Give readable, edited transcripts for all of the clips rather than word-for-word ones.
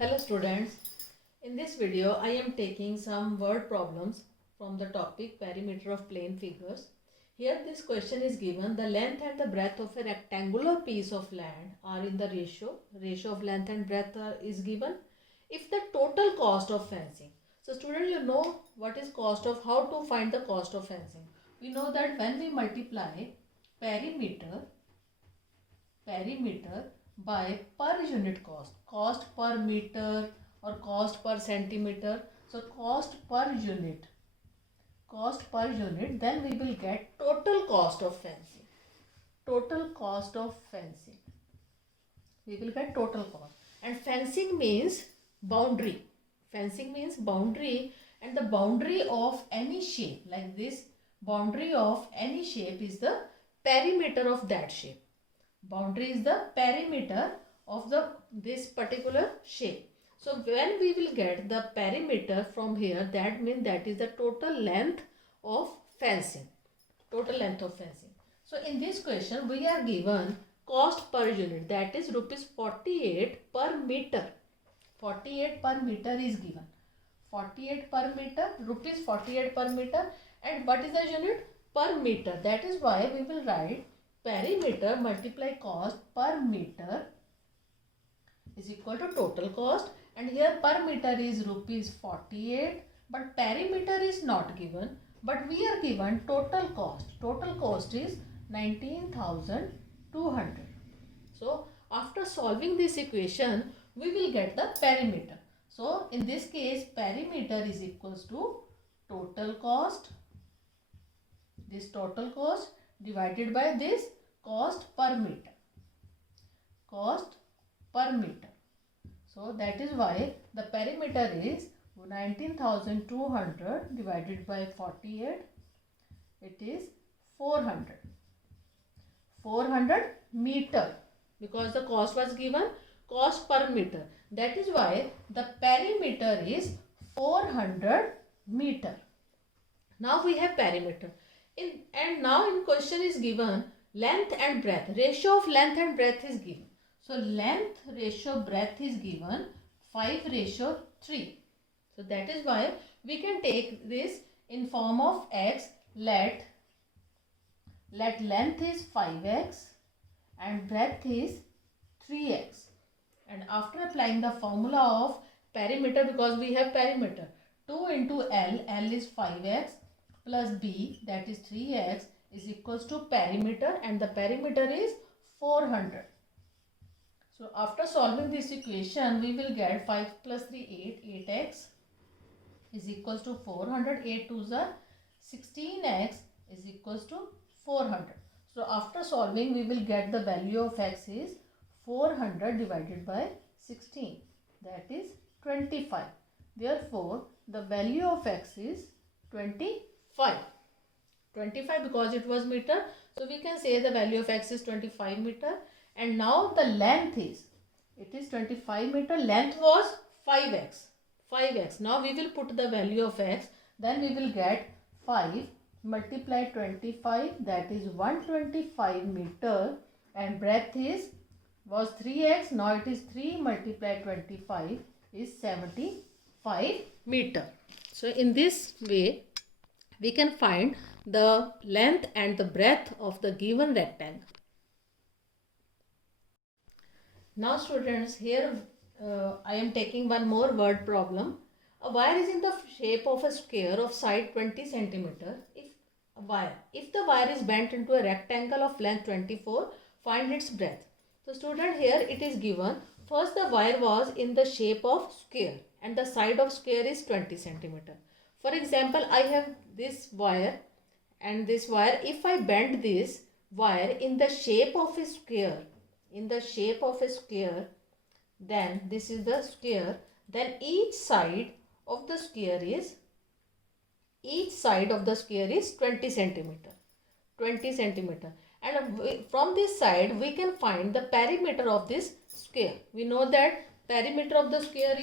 Hello students, in this video I am taking some word problems from the topic perimeter of plane figures. Here this question is given: the length and the breadth of a rectangular piece of land are in the ratio of length and breadth is given. If the total cost of fencing, so student, you know what is cost of, how to find the cost of fencing. We know that when we multiply perimeter by per unit cost per meter or cost per centimeter. So cost per unit, then we will get total cost of fencing. We will get total cost. And fencing means boundary. And the boundary of any shape like this, boundary of any shape is the perimeter of that shape. Boundary is the perimeter of this particular shape. So when we will get the perimeter from here, that means that is the total length of fencing. So in this question we are given cost per unit, that is rupees 48 per meter. 48 per meter is given. 48 per meter, rupees 48 per meter, and what is the unit? Per meter. That is why we will write perimeter multiply cost per meter is equal to total cost, and here per meter is rupees 48, but perimeter is not given, but we are given total cost. Total cost is 19,200. So after solving this equation we will get the perimeter. So in this case perimeter is equals to total cost, this total cost divided by this cost per meter. So that is why the perimeter is 19,200 divided by 48. It is 400 meter, because the cost was given cost per meter. That is why the perimeter is 400 meter. Now we have perimeter. And now in question is given length and breadth. Ratio of length and breadth is given. So length ratio breadth is given 5:3. So that is why we can take this in form of x. Let length is 5x and breadth is 3x. And after applying the formula of perimeter, because we have perimeter, 2 into L is 5x plus b, that is 3x, is equals to perimeter, and the perimeter is 400. So after solving this equation we will get 5 plus 3 8x is equals to 400. 8 to the 16x is equals to 400. So after solving we will get the value of x is 400 divided by 16, that is 25. Therefore the value of x is 25 because it was meter. So we can say the value of x is 25 meter. And now the length is, it is 25 meter, length was 5x. Now we will put the value of x, then we will get 5 multiply 25, that is 125 meter, and breadth was 3x, now it is 3 multiply 25 is 75 meter. So in this way we can find the length and the breadth of the given rectangle. Now students, here I am taking one more word problem. A wire is in the shape of a square of side 20 centimeter. If the wire is bent into a rectangle of length 24, find its breadth. So student, here it is given, first the wire was in the shape of square and the side of square is 20 centimeter. For example, I have this wire and this wire. If I bend this wire in the shape of a square, then this is the square, then each side of the square is 20 centimeter. And from this side we can find the perimeter of this square. We know that perimeter of the square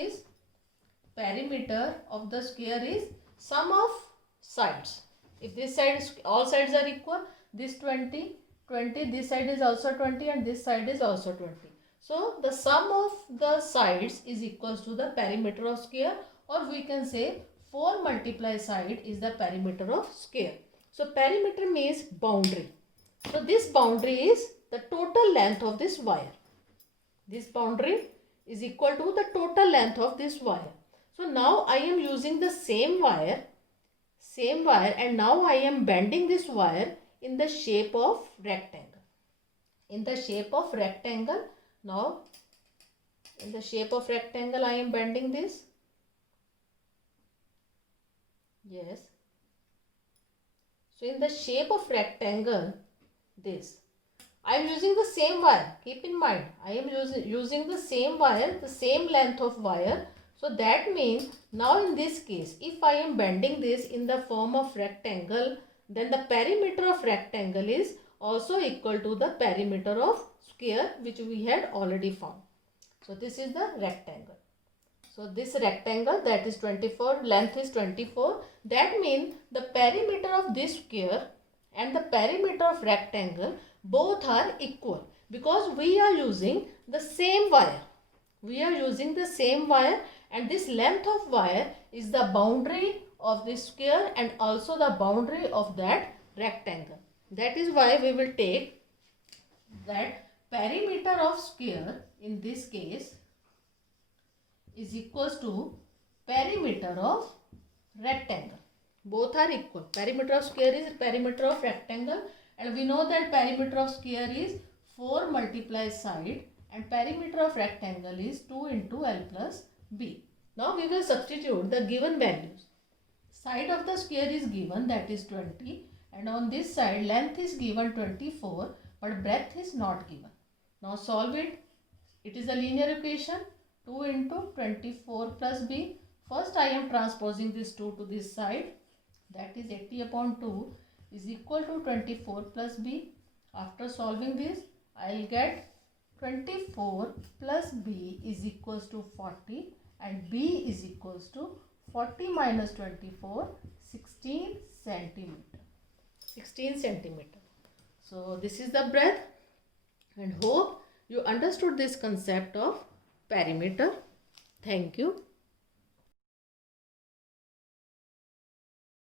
is sum of sides. If this side all sides are equal, this 20, this side is also 20 and this side is also 20. So the sum of the sides is equals to the perimeter of square, or we can say 4 multiply side is the perimeter of square. So perimeter means boundary. So this boundary is the total length of this wire. This boundary is equal to the total length of this wire. So now I am using the same wire, and now I am bending this wire in the shape of rectangle. In the shape of rectangle, now in the shape of rectangle I am bending this. Yes. So in the shape of rectangle, this. I am using the same wire. Keep in mind, I am using the same wire, the same length of wire. So that means now in this case, if I am bending this in the form of rectangle, then the perimeter of rectangle is also equal to the perimeter of square, which we had already found. So this is the rectangle. So this rectangle, that is 24, length is 24. That means the perimeter of this square and the perimeter of rectangle both are equal, because we are using the same wire. We are using the same wire, and this length of wire is the boundary of this square and also the boundary of that rectangle. That is why we will take that perimeter of square in this case is equals to perimeter of rectangle. Both are equal. Perimeter of square is perimeter of rectangle, and we know that perimeter of square is 4 multiply side, and perimeter of rectangle is 2 into L plus B. Now we will substitute the given values. Side of the square is given, that is 20, and on this side length is given 24, but breadth is not given. Now solve it. It is a linear equation. 2 into 24 plus b. First I am transposing this 2 to this side. That is 80 upon 2 is equal to 24 plus b. After solving this, I will get 24 plus b is equals to 40, and b is equals to 40 minus 24, 16 centimeter. 16 centimeter. So this is the breadth, and hope you understood this concept of perimeter. Thank you.